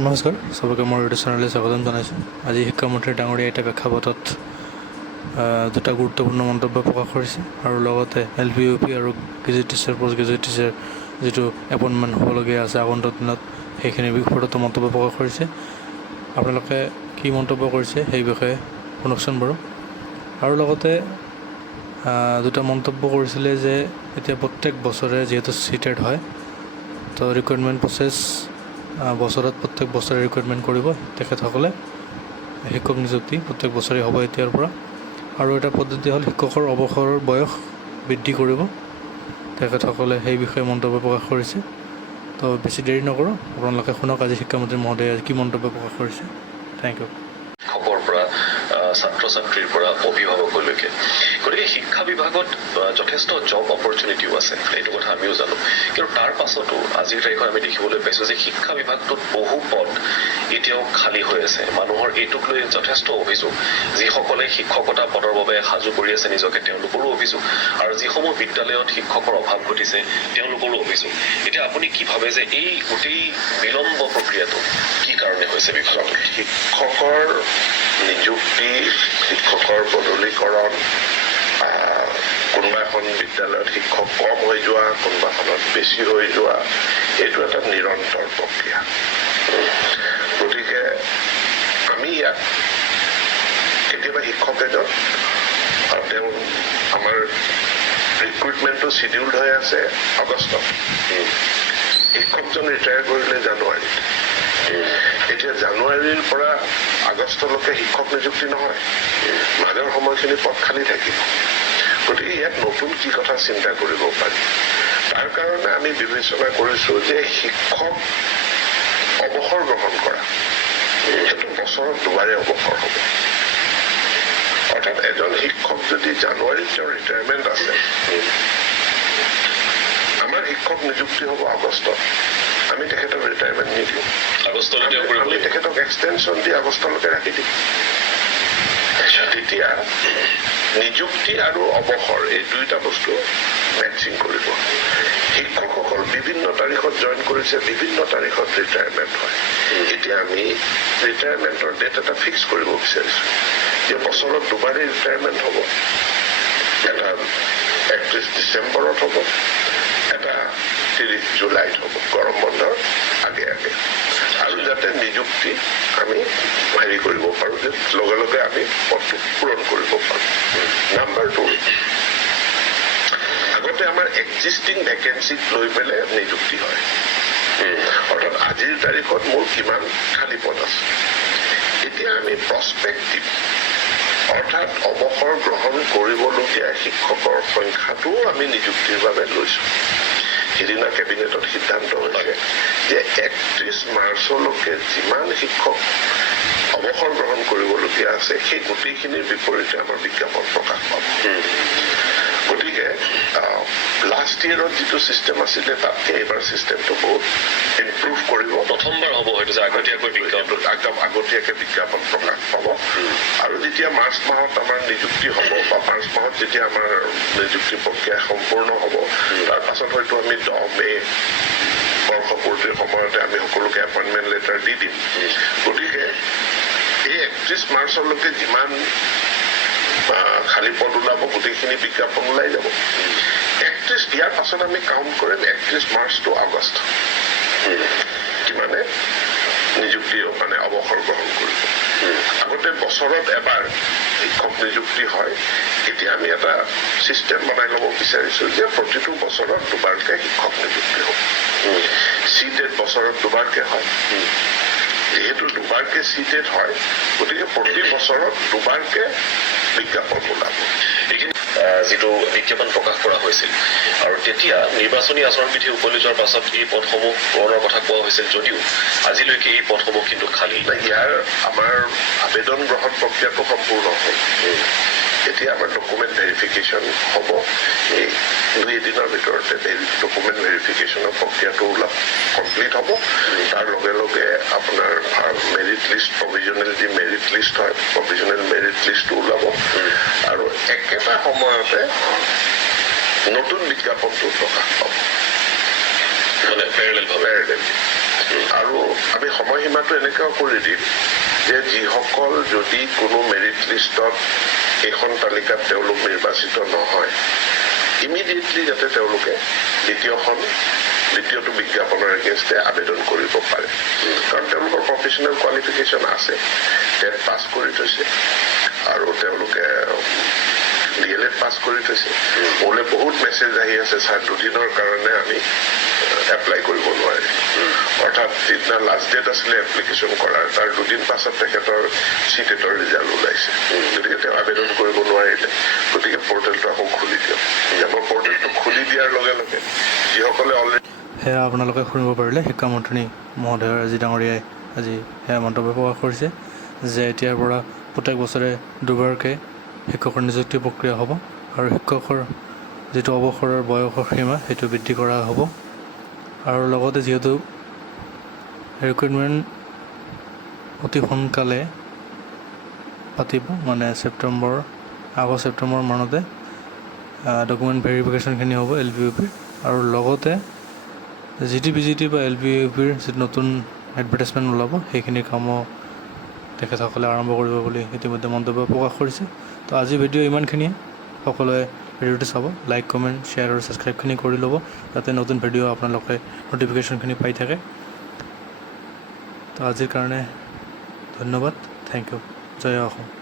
নমস্কাৰ সবকে মোৰ ইউটিউব চেনেললৈ স্বাগতম জনাইছোঁ। আজি শিক্ষামন্ত্ৰী ডাঙৰীয়াই এটা প্ৰেক্ষাপটত দুটা গুৰুত্বপূৰ্ণ মন্তব্য প্ৰকাশ কৰিছে আৰু লগতে LPUP আৰু graduate teacher post graduate teacher যিটো এপইণ্টমেণ্ট হ'বলগীয়া আছে আগন্তুক দিনত সেইখিনিৰ বিষয়তো মন্তব্য প্ৰকাশ কৰিছে। আপোনালোকে কি মন্তব্য কৰিছে সেই বিষয়ে শুনকচোন বাৰু। আৰু লগতে দুটা মন্তব্য কৰিছিলে যে এতিয়া প্ৰত্যেক বছৰে যিহেতু চিটেড হয় তো ৰিক্ৰুইটমেণ্ট প্ৰচেছ বছৰত প্ৰত্যেক বছৰে ৰিক্ৰুইটমেণ্ট কৰিব তেখেতসকলে শিক্ষক নিযুক্তি প্ৰত্যেক বছৰে হ'ব এতিয়াৰ পৰা। আৰু এটা পদ্ধতি হ'ল শিক্ষকৰ অৱসৰৰ বয়স বৃদ্ধি কৰিব, তেখেতসকলে সেই বিষয়ে মন্তব্য প্ৰকাশ কৰিছে। তো বেছি দেৰি নকৰোঁ, আপোনালোকে শুনক আজি শিক্ষামন্ত্ৰী মহোদয়ে কি মন্তব্য প্ৰকাশ কৰিছে। Thank you. শিক্ষকৰ পৰা ছাত্ৰ ছাত্ৰীৰ পৰা অভিভাৱকলৈকে, গতিকে শিক্ষা বিভাগত যথেষ্ট জব অপৰচুনিটিও আছে, এইটো কথা আমিও জানো। কিন্তু তাৰ পাছতো আজিৰ তাৰিখত আমি দেখিবলৈ পাইছোঁ যে শিক্ষা বিভাগটোত বহু পদ এতিয়াও খালী হৈ আছে। মানুহৰ এইটোক লৈ যথেষ্ট অভিযোগ। যিসকলে শিক্ষকতা পদৰ বাবে সাজু কৰি আছে নিজকে, তেওঁলোকৰো অভিযোগ, আৰু যিসমূহ বিদ্যালয়ত শিক্ষকৰ অভাৱ ঘটিছে তেওঁলোকৰো অভিযোগ। এতিয়া আপুনি কি ভাবে যে এই গোটেই বিলম্ব প্ৰক্ৰিয়াটো কি কাৰণে হৈছে বিভাগত? শিক্ষকৰ নিযুক্তি, শিক্ষকৰ বদলীকৰণ, কোনোবা এখন বিদ্যালয়ত শিক্ষক কম হৈ যোৱা, কোনোবাখনত বেছি হৈ যোৱা, এইটো এটা নিৰন্তৰ প্ৰক্ৰিয়া। গতিকে আমি ইয়াত কেতিয়াবা শিক্ষক এজন তেওঁ আমাৰ ৰিক্ৰুইটমেণ্টটো চিডিউল্ড হৈ আছে আগষ্টত, শিক্ষকজন ৰিটায়াৰ কৰিলে জানুৱাৰীত। এতিয়া জানুৱাৰীৰ পৰা আগষ্টলৈকে শিক্ষক নিযুক্তি নহয়, মাজৰ সময়খিনি পদ খালী থাকিব। গতিকে ইয়াত নতুন কি কথা চিন্তা কৰিব পাৰি। তাৰ কাৰণে আমি বিবেচনা কৰিছো যে শিক্ষক অৱসৰ গ্ৰহণ কৰা, সেইটো বছৰত দুবাৰে অৱসৰ হ'ব। অৰ্থাৎ এজন শিক্ষক যদি জানুৱাৰীত তেওঁৰ ৰিটায়াৰমেণ্ট আছে, আমাৰ শিক্ষক নিযুক্তি হ'ব আগষ্টত, আমি তেখেতক ৰিটায়াৰমেণ্ট নিদিওঁ, আমি তেখেতক এক্সটেনশ্যন দি আগষ্টলৈকে ৰাখি দিম। তেতিয়া নিযুক্তি আৰু অৱসৰ এই দুইটা বস্তু মেচিং কৰিব। শিক্ষকসকল বিভিন্ন তাৰিখত জইন কৰিছে, বিভিন্ন তাৰিখত ৰিটায়াৰমেণ্ট হয়। এতিয়া আমি ৰিটায়াৰমেণ্টৰ ডেট এটা ফিক্স কৰিব বিচাৰিছো যে বছৰত দুবাৰেই ৰিটায়াৰমেণ্ট হ'ব। এটা 31 ডিচেম্বৰত হ'ব, এটা 30 জুলাইত হ'ব, গৰম বন্ধৰ আগে আগে। আৰু যাতে নিযুক্তি আমি হেৰি কৰিব পাৰো, যে লগে লগে আমি পদটো পূৰণ কৰিব পাৰো। নাম্বাৰ 2, আগতে আমাৰ এক্সিষ্টিং ভেকেঞ্চিক লৈ পেলাই নিযুক্তি হয়। অৰ্থাৎ আজিৰ তাৰিখত মোৰ কিমান খালী পদ আছে। এতিয়া আমি প্ৰস্পেক্টিভ, অৰ্থাৎ অৱসৰ গ্ৰহণ কৰিবলগীয়া শিক্ষকৰ সংখ্যাটো আমি নিযুক্তিৰ বাবে লৈছো। সিদিনা কেবিনেটত সিদ্ধান্ত হৈছে যে 31 মাৰ্চলৈকে যিমান শিক্ষক অৱসৰ গ্ৰহণ কৰিবলগীয়া আছে সেই গোটেইখিনিৰ বিপৰীতে আমাৰ বিজ্ঞাপন প্ৰকাশ পাব। গতিকে লাষ্ট ইয়েৰত যিটো চিষ্টেম আছিলে তাতকে এইবাৰ চিষ্টেমটো বহুত ইম্প্ৰুভ কৰিব। প্ৰথমবাৰ হ'ব হয়তো যে আগতীয়াকৈ বিজ্ঞাপন প্ৰকাশ পাব। আৰু যেতিয়া মাৰ্চ মাহত আমাৰ নিযুক্তি হ'ব বা মাৰ্চ মাহত যেতিয়া আমাৰ নিযুক্তি প্ৰক্ৰিয়া সম্পূৰ্ণ হ'ব, তাৰ পাছত হয়তো আমি 10 মে বৰ্ষপূৰ্তিৰ সময়তে আমি সকলোকে এপইণ্টমেণ্ট লেটাৰ দি দিম। গতিকে এই 31 মাৰ্চলৈকে যিমান খালী পদ ওলাব গোটেইখিনি বিজ্ঞাপন ওলাই যাব। 31 ইয়াৰ পাছত আমি কাউণ্ট কৰিম 31 মাৰ্চ টু আগষ্ট, কিমানে নিযুক্তি মানে অৱসৰ গ্ৰহণ কৰিব। আগতে বছৰত এবাৰ শিক্ষক নিযুক্তি হয়, এতিয়া আমি এটা চিষ্টেম বনাই ল'ব বিচাৰিছো যে প্ৰতিটো বছৰত দুবাৰকে শিক্ষক নিযুক্তি হ'ব। চিটেড বছৰত দুবাৰকে হয়। যিহেতু দুবাৰকে চিটেড হয়, গতিকে প্ৰতি বছৰত দুবাৰকে বিজ্ঞাপন ওলাব। যিটো বিজ্ঞাপন প্ৰকাশ কৰা হৈছিল, আৰু তেতিয়া নিৰ্বাচনী আচৰণবিধি উকলি যোৱাৰ পাছত এই পদসমূহ পূৰণৰ কথা কোৱা হৈছিল যদিও আজিলৈকে এই পদসমূহ কিন্তু খালী। ইয়াৰ আমাৰ আবেদন গ্ৰহণ প্ৰক্ৰিয়াটো সম্পূৰ্ণ হ'ল। এতিয়া আমাৰ ডকুমেণ্ট ভেৰিফিকেশ্যন হ'ব। এই 2 দিনৰ ভিতৰতে ডকুমেণ্ট ভেৰিফিকেশ্যনৰ প্ৰক্ৰিয়াটো কমপ্লিট হ'ব। তাৰ লগে লগে আপোনাৰ মেৰিট লিষ্ট, প্ৰভিজনেল যি মেৰিট লিষ্ট হয়, প্ৰভিজনেল মেৰিট লিষ্টটো ওলাব। আৰু একেটা সময়তে নতুন বিজ্ঞাপনটো প্ৰকাশ পাব, মানে পেৰেলেল। আৰু আমি সময়সীমাটো এনেকুৱাও কৰি দিম যে যিসকল যদি কোনো মেৰিট লিষ্টত এইখন তালিকাত তেওঁলোক নিৰ্বাচিত নহয়, ইমিডিয়েটলি যাতে তেওঁলোকে দ্বিতীয়টো বিজ্ঞাপনৰ এগেইনষ্টে আবেদন কৰিব পাৰে। কাৰণ তেওঁলোকৰ প্ৰফেচনেল কোৱালিফিকেশ্যন আছে, টেট পাছ কৰি থৈছে আৰু তেওঁলোকে DLED পাছ কৰি থৈছে। মোলৈ বহুত মেছেজ আহি আছে, ছাৰ 2 দিনৰ কাৰণে আমি এপ্লাই কৰিব নোৱাৰিম। অৰ্থাৎ যিদিনা লাষ্ট ডেট আছিলে এপ্লিকেশ্যন কৰাৰ, তাৰ 2 দিন পাছত তেখেতৰ চিটেটৰ ৰিজাল্ট ওলাইছে, গতিকে তেওঁ আবেদন কৰিব নোৱাৰিলে। গতিকে পৰ্টেলটো আকৌ খুলি দিয়ক। মই পৰ্টেলটো খুলি দিয়াৰ লগে লগে যিসকলে অলৰেডি সেয়া আপোনালোকে শুনিব পাৰিলে শিক্ষামন্ত্ৰী মহোদয়ৰ আজি ডাঙৰীয়াই আজি সেয়া মন্তব্য প্ৰকাশ কৰিছে যে এতিয়াৰ পৰা প্ৰত্যেক বছৰে 2বাৰকৈ শিক্ষকৰ নিযুক্তি প্ৰক্ৰিয়া হ'ব আৰু শিক্ষকৰ যিটো অৱসৰৰ বয়সৰ সীমা সেইটো বৃদ্ধি কৰা হ'ব। আৰু লগতে যিহেতু ৰিক্ৰুইটমেণ্ট অতি সোনকালে পাতিব, মানে আগষ্ট ছেপ্টেম্বৰ মানতে ডকুমেণ্ট ভেৰিফিকেশ্যনখিনি হ'ব LPUPৰ, আৰু লগতে GT/PGT বা LPUPৰ যিটো নতুন এডভাৰটাইজমেণ্ট ওলাব সেইখিনি কামো তেখেতসকলে আৰম্ভ কৰিব বুলি ইতিমধ্যে মন্তব্য প্ৰকাশ কৰিছে। তো আজি ভিডিঅ' ইমানখিনিয়ে। সকলোৱে ভিডিঅ'টো চাব, লাইক, কমেণ্ট, শ্বেয়াৰ আৰু ছাবস্ক্ৰাইবখিনি কৰি ল'ব, যাতে নতুন ভিডিঅ' আপোনালোকে ন'টিফিকেশ্যনখিনি পাই থাকে। তো আজিৰ কাৰণে ধন্যবাদ, থেংক ইউ, জয় অসম।